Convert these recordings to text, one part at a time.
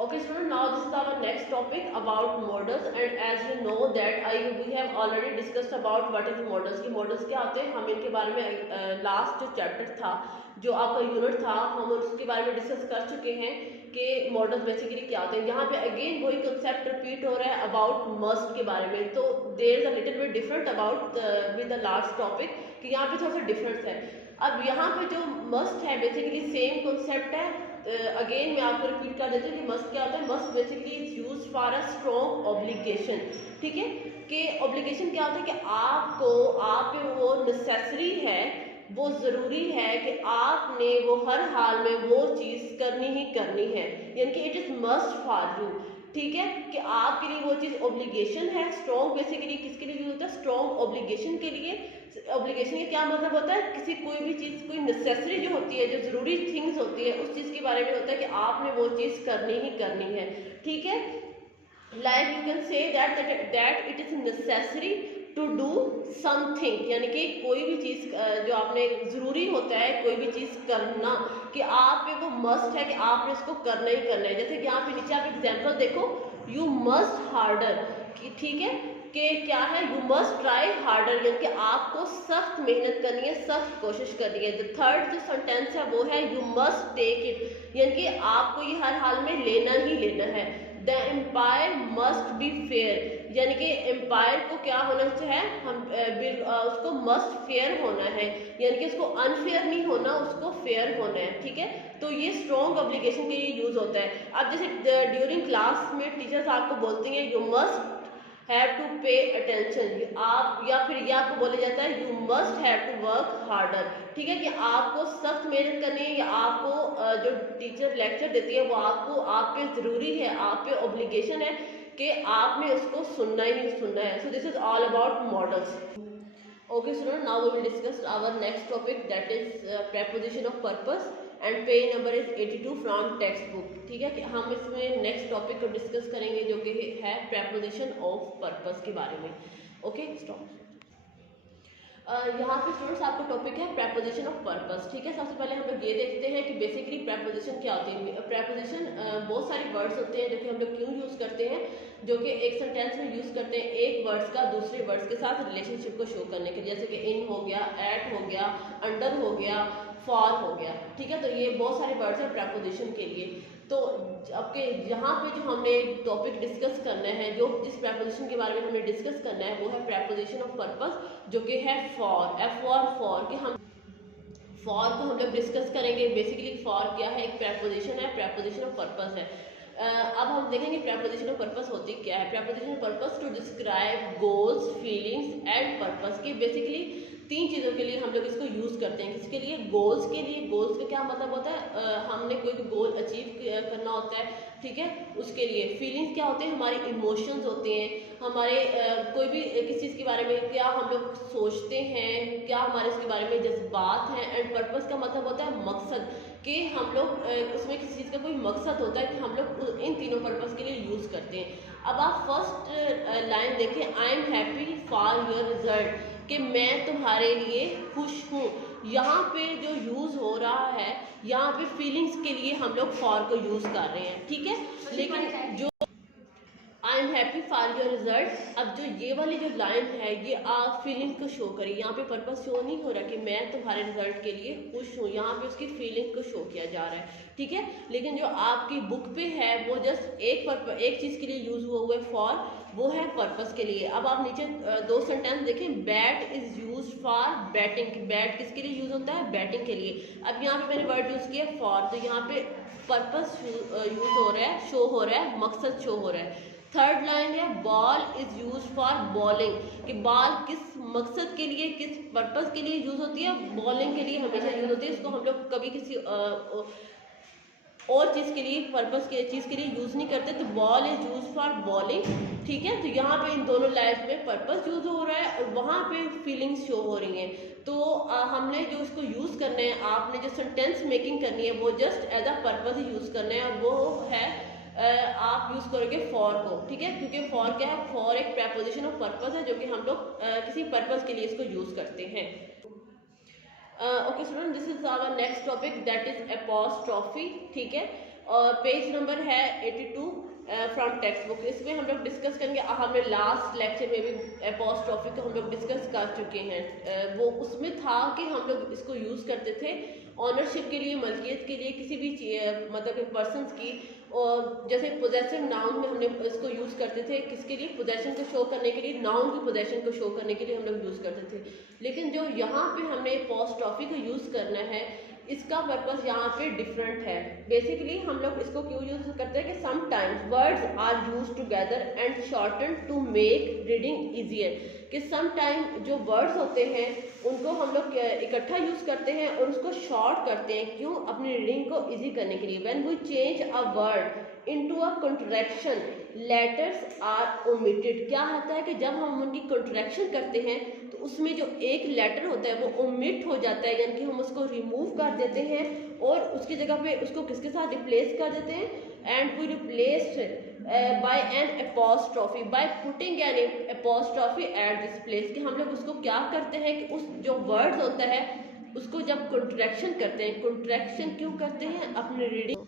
Okay, student, now this is our next topic about models, and as you know that we have already discussed about what is models. कि models क्या होते हैं, हम इनके बारे में लास्ट चैप्टर था जो आपका यूनिट था, हम उसके बारे में डिस्कस कर चुके हैं कि मॉडल्स बेसिकली क्या होते हैं. यहाँ पे अगेन वही कंसेप्ट रिपीट हो रहा है अबाउट मस्ट के बारे में. तो there is a little bit different about with the last topic कि यहाँ पे थोड़ा सा डिफरेंस है. अब यहाँ पे जो मस्ट है बेसिकली सेम कंसेप्ट है. अगेन मैं आपको रिपीट कर देती हूँ कि मस्ट क्या होता है. Must basically is use for a strong obligation. ठीक है, कि ऑब्लिगेशन क्या होता है कि आप पे वो नेसेसरी है, वो ज़रूरी है कि आपने वो हर हाल में वो चीज़ करनी ही करनी है, यानी कि it is must for you. ठीक है, कि आपके लिए वो चीज़ ऑब्लिगेशन है. स्ट्रॉन्ग बेसिकली किसके लिए यूज होता है? स्ट्रॉन्ग ऑब्लिगेशन के लिए. ऑब्लिगेशन का क्या मतलब होता है? किसी कोई भी चीज़, कोई नेसेसरी जो होती है, जो ज़रूरी थिंग्स होती है, उस चीज़ के बारे में होता है कि आपने वो चीज़ करनी ही करनी है. ठीक है, like you can say that it is necessary to do something, यानी कि कोई भी चीज़ जो आपने ज़रूरी होता है कोई भी चीज़ करना, कि आप पे वो मस्ट है कि आपने इसको करना ही करना है. जैसे कि यहाँ पे नीचे आप एग्जाम्पल देखो, यू मस्ट हार्डर. ठीक है, कि क्या है? यू मस्ट ट्राई हार्डर, यानी कि आपको सख्त मेहनत करनी है, सख्त कोशिश करनी है. द थर्ड जो सेंटेंस है वो है यू मस्ट टेक इट, यानी कि आपको ये हर हाल में लेना ही लेना है. The umpire must be fair, यानी कि एम्पायर को क्या होना चाहिए? उसको मस्ट फेयर होना है, यानी कि उसको अनफेयर नहीं होना, उसको फेयर होना है. ठीक है, तो ये स्ट्रॉन्ग ऑब्लिगेशन के लिए यूज होता है. अब जैसे ड्यूरिंग क्लास में टीचर्स आपको बोलती हैं you must have to pay attention, आप या फिर ये आपको बोला जाता है you must have to work harder. ठीक है, कि आपको सख्त मेहनत करनी है, या आपको जो टीचर लेक्चर देती है वो आपको, आप पे ज़रूरी है, आप पे ऑब्लिगेशन है कि आपने उसको सुनना ही सुनना है. सो this is all about models. Okay student, now we will discuss our next topic, that is preposition of purpose, and page number is 82 from textbook. ठीक है, कि हम इसमें नेक्स्ट टॉपिक को डिस्कस करेंगे जो कि है preposition of purpose के बारे में. Okay, stop. यहाँ पे स्टूडेंट्स आपका टॉपिक है प्रेपोजिशन ऑफ पर्पस. ठीक है, सबसे पहले हम लोग ये देखते हैं कि बेसिकली प्रेपोजिशन क्या होती है. प्रेपोजिशन बहुत सारे वर्ड्स होते हैं जो कि हम लोग क्यों यूज़ करते हैं, जो कि एक सेंटेंस में यूज़ करते हैं एक वर्ड्स का दूसरे वर्ड्स के साथ रिलेशनशिप को शो करने के लिए. जैसे कि इन हो गया, एट हो गया, अंडर हो गया, फॉर हो गया. ठीक है, तो ये बहुत सारे वर्ड्स हैं प्रेपोजिशन के लिए. तो आपके यहाँ पे जो हमने टॉपिक डिस्कस करना है, जो जिस प्रेपोजिशन के बारे में हमें डिस्कस करना है वो है प्रेपोजिशन ऑफ पर्पस, जो कि है फॉर. एफ फॉर कि हम फॉर को हम लोग डिस्कस करेंगे. बेसिकली फॉर क्या है? एक प्रेपोजिशन है, प्रेपोजिशन ऑफ पर्पस है. अब हम देखेंगे प्रेपोजिशन ऑफ पर्पस होती क्या है. Preposition of purpose to describe goals, feelings and purpose, की बेसिकली तीन चीज़ों के लिए हम लोग इसको यूज़ करते हैं. किसके लिए? गोल्स के लिए. गोल्स का क्या मतलब होता है? हमने कोई भी गोल अचीव करना होता है. ठीक है, उसके लिए. फीलिंग्स क्या होते हैं? हमारे इमोशंस होते हैं, हमारे कोई भी किसी चीज़ के बारे में क्या हम लोग सोचते हैं, क्या हमारे इसके बारे में जज्बात हैं. एंड पर्पस का मतलब होता है मकसद, कि हम लोग उसमें किसी चीज़ का कोई मकसद होता है कि हम लोग इन तीनों पर्पस के लिए यूज़ करते हैं. अब आप फर्स्ट लाइन देखिए, I am happy for your result, कि मैं तुम्हारे लिए खुश हूँ. यहाँ पे जो यूज़ हो रहा है, यहाँ पे फीलिंग्स के लिए हम लोग फॉर को यूज़ कर रहे हैं. ठीक है, लेकिन जो I am happy for your result, अब जो ये वाली जो लाइन है ये आप फीलिंग को शो करिए. यहाँ पे पर्पस शो नहीं हो रहा कि मैं तुम्हारे रिजल्ट के लिए खुश हूँ, यहाँ पे उसकी फीलिंग को शो किया जा रहा है. ठीक है, लेकिन जो आपकी बुक पे है वो जस्ट एक चीज़ के लिए यूज़ हुआ है फॉर, वो है पर्पस के लिए. अब आप नीचे दो सेंटेंस देखें. Bat is use for batting. Bat किसके लिए यूज होता है? बैटिंग के लिए. अब यहाँ पे मैंने वर्ड यूज किया फॉर, तो यहाँ पे पर्पस यूज हो रहा है, शो हो रहा है, मकसद शो हो रहा है. थर्ड लाइन है ball is use for bowling, कि बॉल किस मकसद के लिए, किस पर्पस के लिए यूज होती है? बॉलिंग के लिए हमेशा यूज होती है. इसको हम लोग कभी किसी और चीज़ के लिए, पर्पस के चीज़ के लिए यूज़ नहीं करते. तो ball is use for bowling. ठीक है, तो यहाँ पे इन दोनों लाइफ में पर्पस यूज हो रहा है और वहाँ पे फीलिंग्स शो हो रही हैं. तो हमने जो इसको यूज़ करना है, आपने जो सेंटेंस मेकिंग करनी है वो जस्ट एज अ पर्पस ही यूज़ करना है, और वो है आप यूज़ करोगे फॉर को. ठीक है, क्योंकि फॉर क्या है? फॉर एक प्रेपोजिशन ऑफ पर्पस है जो कि हम लोग किसी पर्पस के लिए इसको यूज़ करते हैं. Okay student, this is our next topic, that is apostrophe. ठीक है, और पेज नंबर है 82 फ्रॉम टेक्स्ट बुक। इसमें हम लोग डिस्कस करेंगे, हमने लास्ट लेक्चर में भी अपॉस्ट्रोफी को हम लोग डिस्कस कर चुके हैं। वो उसमें था कि हम लोग इसको यूज़ करते थे ऑनरशिप के लिए, मलकियत के लिए, किसी भी मतलब पर्सन्स की, और जैसे पोजेसिव नाउन में हमने इसको यूज़ करते थे किसके लिए, पोजेशन को शो करने के लिए, नाउन की पोजेशन को शो करने के लिए हम लोग यूज़ करते थे। लेकिन जो यहाँ पे हमने अपॉस्ट्रोफी को यूज़ करना है, इसका पर्पस यहाँ पे डिफरेंट है। बेसिकली हम लोग इसको क्यों यूज करते हैं कि sometimes words are use together and shorten to make reading easier, कि समटाइम जो वर्ड्स होते हैं उनको हम लोग इकट्ठा यूज करते हैं और उसको शॉर्ट करते हैं, क्यों, अपनी रीडिंग को इजी करने के लिए। When we change a word into a contraction letters are omitted. क्या होता है कि जब हम उनकी कंट्रैक्शन करते हैं तो उसमें जो एक लेटर होता है वो ओमिट हो जाता है, यानी कि हम उसको रिमूव कर देते हैं और उसकी जगह पे उसको किसके साथ रिप्लेस कर देते हैं, and we replaced by an apostrophe, by putting an apostrophe at this place. कि हम लोग उसको क्या करते हैं कि उस जो वर्ड्स होता है उसको जब कंट्रैक्शन करते हैं, कंट्रैक्शन क्यों करते हैं, अपनी रीडिंग।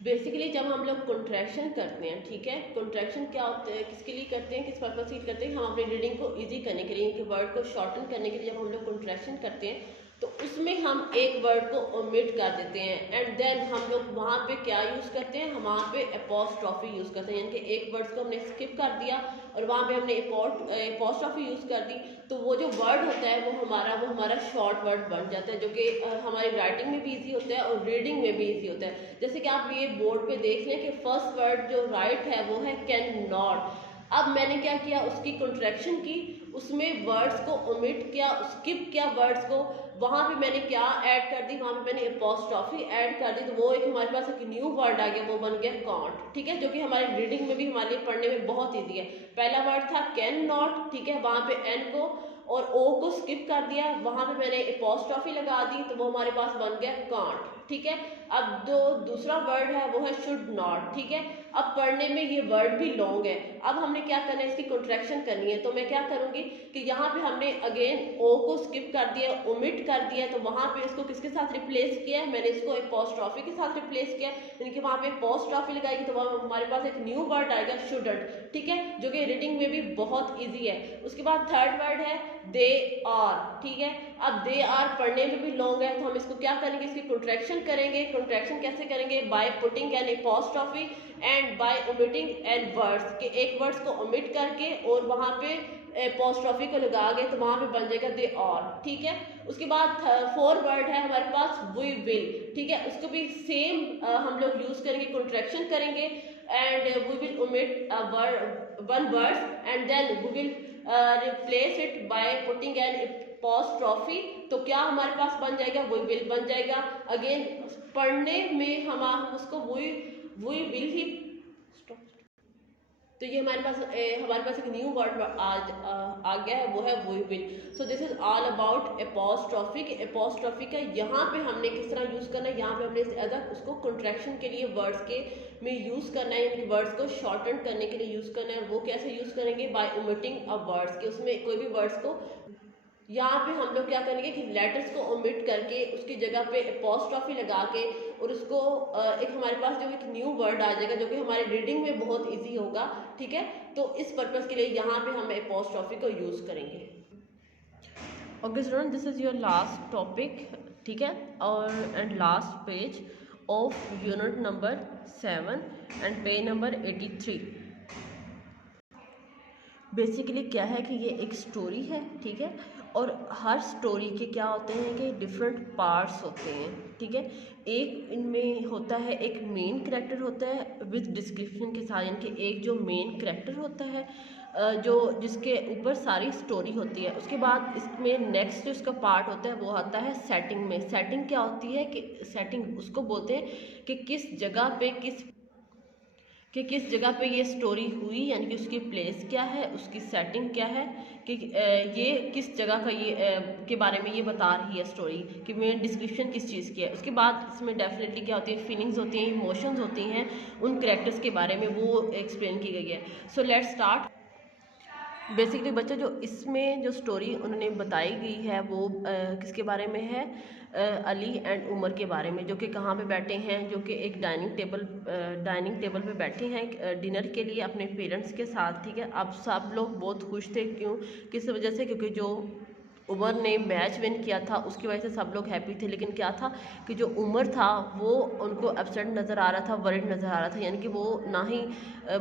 बेसिकली जब हम लोग कंट्रैक्शन करते हैं, ठीक है, कंट्रैक्शन क्या होता है, किसके लिए करते हैं, किस पर्पस के लिए करते हैं, हम अपनी रीडिंग को इजी करने के लिए, इनके वर्ड को शॉर्टन करने के लिए जब हम लोग कंट्रैक्शन करते हैं तो उसमें हम एक वर्ड को ओमिट कर देते हैं, एंड देन हम लोग वहाँ पे क्या यूज़ करते हैं, हम वहाँ पे अपॉस्ट्रोफी यूज़ करते हैं, यानी कि एक वर्ड्स को हमने स्किप कर दिया और वहाँ पे हमने अपॉस्ट्रोफी यूज़ कर दी, तो वो जो वर्ड होता है वो हमारा शॉर्ट वर्ड बन जाता है, जो कि हमारी राइटिंग में भी ईजी होता है और रीडिंग में भी ईजी होता है। जैसे कि आप ये बोर्ड पे देख लें कि फर्स्ट वर्ड जो राइट है वो है कैन नॉट। अब मैंने क्या किया, उसकी कंट्रैक्शन की, उसमें वर्ड्स को ओमिट किया, स्किप किया वर्ड्स को, वहाँ पे मैंने क्या ऐड कर दी, वहाँ पे मैंने अपॉस्ट्रोफी ऐड कर दी, तो वो एक हमारे पास एक न्यू वर्ड आ गया, वो बन गया कांट, ठीक है, जो कि हमारी रीडिंग में भी हमारे लिए पढ़ने में बहुत ईजी है। पहला वर्ड था कैन नॉट, ठीक है, वहाँ पे एन को और ओ को स्किप कर दिया, वहाँ पे मैंने अपॉस्ट्रोफी लगा दी, तो वो हमारे पास बन गया कांट, ठीक है। अब जो दूसरा वर्ड है वो है शुड नॉट, ठीक है। अब पढ़ने में ये वर्ड भी लॉन्ग है, अब हमने क्या करना है, इसकी कंट्रैक्शन करनी है, तो मैं क्या करूँगी कि यहाँ पे हमने अगेन ओ को स्किप कर दिया, ओमिट कर दिया, तो वहाँ पे इसको किसके साथ रिप्लेस किया, मैंने इसको अपॉस्ट्रोफी के साथ रिप्लेस किया, यानी कि वहाँ पे अपॉस्ट्रोफी लगाएगी तो वहाँ हमारे पास एक न्यू वर्ड आएगा शुडंट, ठीक है, जो कि रीडिंग में भी बहुत ईजी है। उसके बाद थर्ड वर्ड है दे आर, ठीक है। अब दे आर पढ़ने में भी लॉन्ग है, तो हम इसको क्या करेंगे, इसकी कंट्रैक्शन करेंगे। कंट्रैक्शन कैसे करेंगे, by putting an apostrophe and by omitting an words, के एक वर्ड्स को ओमिट करके और वहाँ पे अपॉस्ट्रोफी को लगा गए, तो वहाँ पे बन जाएगा दे आर, ठीक है। उसके बाद फोर वर्ड है हमारे पास वी विल, ठीक है, उसको भी सेम हम लोग यूज करेंगे, कंट्रैक्शन करेंगे and we will omit one words and then we will replace it by putting an apostrophe, तो क्या हमारे पास बन जाएगा, वी विल बन जाएगा। अगेन पढ़ने में हम उसको वी विल ही, तो ये हमारे पास एक न्यू वर्ड आज आ गया है, वो है we will. So this is all about apostrophe. Apostrophe का यहाँ पे हमने किस तरह यूज़ करना है, यहाँ पे हमने अगर उसको कंट्रैक्शन के लिए वर्ड्स के में यूज़ करना है, यानी वर्ड्स को शॉर्टन करने के लिए यूज़ करना है, वो कैसे यूज़ करेंगे, बाय ओमिटिंग अ वर्ड्स, के उसमें कोई भी वर्ड्स को यहाँ पे हम लोग क्या करेंगे कि लेटर्स को ओमिट करके उसकी जगह पे अपॉस्ट्रोफी लगा के और उसको एक हमारे पास जो एक न्यू वर्ड आ जाएगा, जो कि हमारे रीडिंग में बहुत इजी होगा, ठीक है। तो इस पर्पस के लिए यहाँ पे हम अपॉस्ट्रोफी को यूज़ करेंगे। Okay student, this is your last topic, ठीक है, और and last page of unit number 7 and page number 83। Basically क्या है कि ये एक स्टोरी है, ठीक है, और हर स्टोरी के क्या होते हैं कि डिफरेंट पार्ट्स होते हैं, ठीक है। एक इनमें होता है, एक मेन कैरेक्टर होता है विद डिस्क्रिप्शन के साथ, यानी कि एक जो मेन कैरेक्टर होता है जो जिसके ऊपर सारी स्टोरी होती है। उसके बाद इसमें नेक्स्ट जो इसका पार्ट होता है वो आता है सेटिंग में। सेटिंग क्या होती है कि सेटिंग उसको बोलते हैं कि किस जगह पे किस जगह पे ये स्टोरी हुई, यानी कि उसकी प्लेस क्या है, उसकी सेटिंग क्या है, कि ये किस जगह का ये के बारे में ये बता रही है स्टोरी, कि मेन डिस्क्रिप्शन किस चीज़ की है। उसके बाद इसमें डेफिनेटली क्या होती है, फीलिंग्स होती हैं, इमोशंस होती हैं, उन कैरेक्टर्स के बारे में वो एक्सप्लेन की गई है। So let's start. बेसिकली बच्चों जो इसमें जो स्टोरी उन्होंने बताई गई है वो किसके बारे में है, अली एंड उमर के बारे में, जो कि कहाँ पे बैठे हैं, जो कि एक डाइनिंग टेबल पे बैठे हैं डिनर के लिए अपने पेरेंट्स के साथ। ठीक है, अब सब लोग बहुत खुश थे, क्यों, किस वजह से, क्योंकि जो उमर ने मैच विन किया था उसकी वजह से सब लोग हैप्पी थे। लेकिन क्या था कि जो उमर था वो उनको एब्सेंट नज़र आ रहा था, वरिड नज़र आ रहा था, यानी कि वो ना ही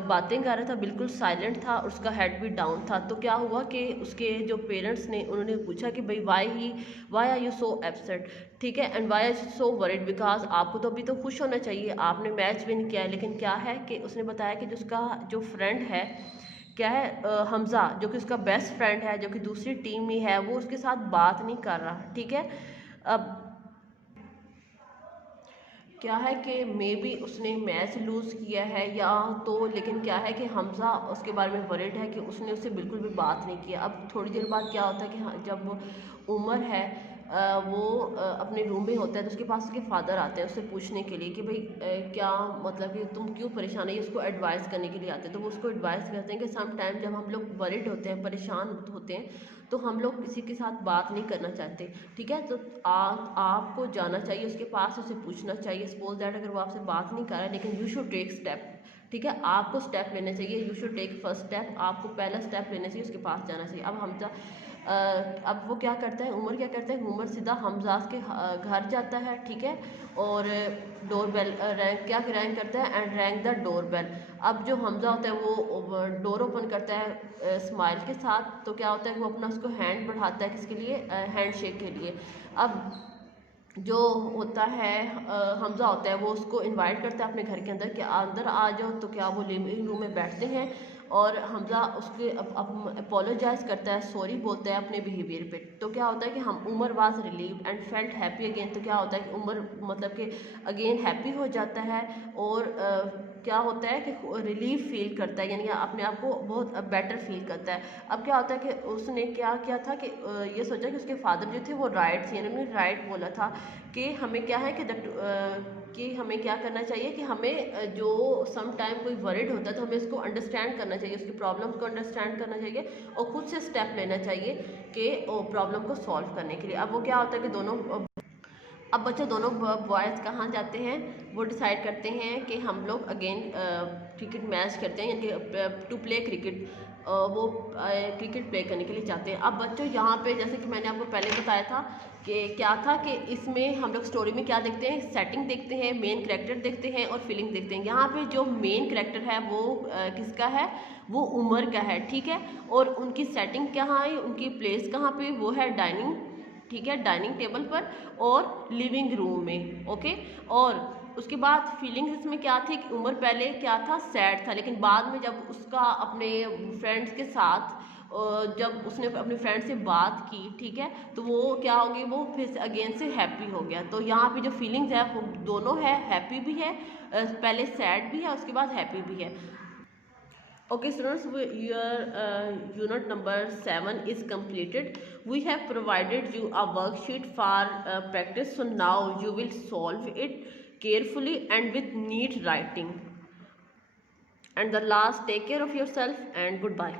बातें कर रहा था, बिल्कुल साइलेंट था, और उसका हेड भी डाउन था। तो क्या हुआ कि उसके जो पेरेंट्स ने उन्होंने पूछा कि भाई why are you so absent, ठीक है, and why are you so worried, because आपको तो अभी तो खुश होना चाहिए, आपने मैच विन किया है। लेकिन क्या है कि उसने बताया कि जिसका जो फ्रेंड है क्या है, हमज़ा, जो कि उसका बेस्ट फ्रेंड है, जो कि दूसरी टीम में है, वो उसके साथ बात नहीं कर रहा। ठीक है, अब क्या है कि मे बी उसने मैच लूज़ किया है या तो, लेकिन क्या है कि हमज़ा उसके बारे में वरिड है कि उसने उससे बिल्कुल भी बात नहीं किया। अब थोड़ी देर बाद क्या होता है कि जब उमर है वो अपने रूम में होता है, तो उसके पास उसके फादर आते हैं उससे पूछने के लिए कि भाई क्या मतलब कि तुम क्यों परेशान है, उसको एडवाइस करने के लिए आते हैं। तो वो उसको एडवाइस करते हैं कि सम टाइम जब हम लोग वरिड होते हैं, परेशान होते हैं, तो हम लोग किसी के साथ बात नहीं करना चाहते। ठीक है, तो आपको जाना चाहिए उसके पास, उसे पूछना चाहिए। सपोज दैट अगर वो आपसे बात नहीं कर रहा है, लेकिन यू शुड टेक स्टेप। ठीक है, आपको स्टेप लेना चाहिए, you should take first step, आपको पहला स्टेप लेना चाहिए, उसके पास जाना चाहिए। अब हमजा अब वो क्या करता है, उमर क्या करता है, उमर सीधा हमजाज के घर जाता है। ठीक है, और डोर बेल रैंक करता है, and rank the door bell. अब जो हमजा होता है वो डोर ओपन करता है स्माइल के साथ। तो क्या होता है कि वो अपना उसको हैंड बढ़ाता है, किसके लिए, हैंड शेक के लिए। अब जो होता है हमजा होता है वो उसको इनवाइट करता है अपने घर के अंदर कि अंदर आ जाओ। तो क्या वो लिविंग रूम में बैठते हैं, और हमजा उसके अपोलोजाइज करता है, सॉरी बोलता है अपने बिहेवियर पे। तो क्या होता है कि हम Umar was relieved and felt happy again. तो क्या होता है कि उमर मतलब कि अगेन हैप्पी हो जाता है, और क्या होता है कि रिलीफ फील करता है, यानी कि अपने आप को बहुत बेटर फील करता है। अब क्या होता है कि उसने क्या किया था कि ये सोचा कि उसके फादर जो थे वो राइट थे, यानी उन्होंने राइट बोला था कि हमें क्या है कि हमें क्या करना चाहिए कि हमें जो सम टाइम कोई वरिड होता है तो हमें इसको अंडरस्टैंड करना चाहिए, उसकी प्रॉब्लम्स को अंडरस्टैंड करना चाहिए, और खुद से स्टेप लेना चाहिए कि प्रॉब्लम को सॉल्व करने के लिए। अब वो क्या होता है कि अब बच्चे दोनों बॉयज़ कहाँ जाते हैं, वो डिसाइड करते हैं कि हम लोग अगेन क्रिकेट मैच करते हैं, यानी कि टू प्ले क्रिकेट, वो क्रिकेट प्ले करने के लिए चाहते हैं। अब बच्चों यहाँ पे जैसे कि मैंने आपको पहले बताया था कि क्या था कि इसमें हम लोग स्टोरी में क्या देखते हैं, सेटिंग देखते हैं, मेन कैरेक्टर देखते हैं, और फीलिंग देखते हैं। यहाँ पे जो मेन कैरेक्टर है वो किसका है, वो उमर का है। ठीक है, और उनकी सेटिंग कहाँ है, उनकी प्लेस कहाँ पे, वो है डाइनिंग, ठीक है, डाइनिंग टेबल पर और लिविंग रूम में। ओके, और उसके बाद फीलिंग्स इसमें क्या थी कि उमर पहले क्या था, सैड था, लेकिन बाद में जब उसका अपने फ्रेंड्स के साथ जब उसने अपने फ्रेंड से बात की, ठीक है, तो वो क्या हो गई, वो फिर से अगेन से हैप्पी हो गया। तो यहाँ पे जो फीलिंग्स है वो दोनों है, हैप्पी भी है, पहले सैड भी है, उसके बाद हैप्पी भी है। Okay students, your unit number 7 is completed. We have provided you a worksheet for practice, so now you will solve it carefully and with neat writing. And the last, take care of yourself and goodbye.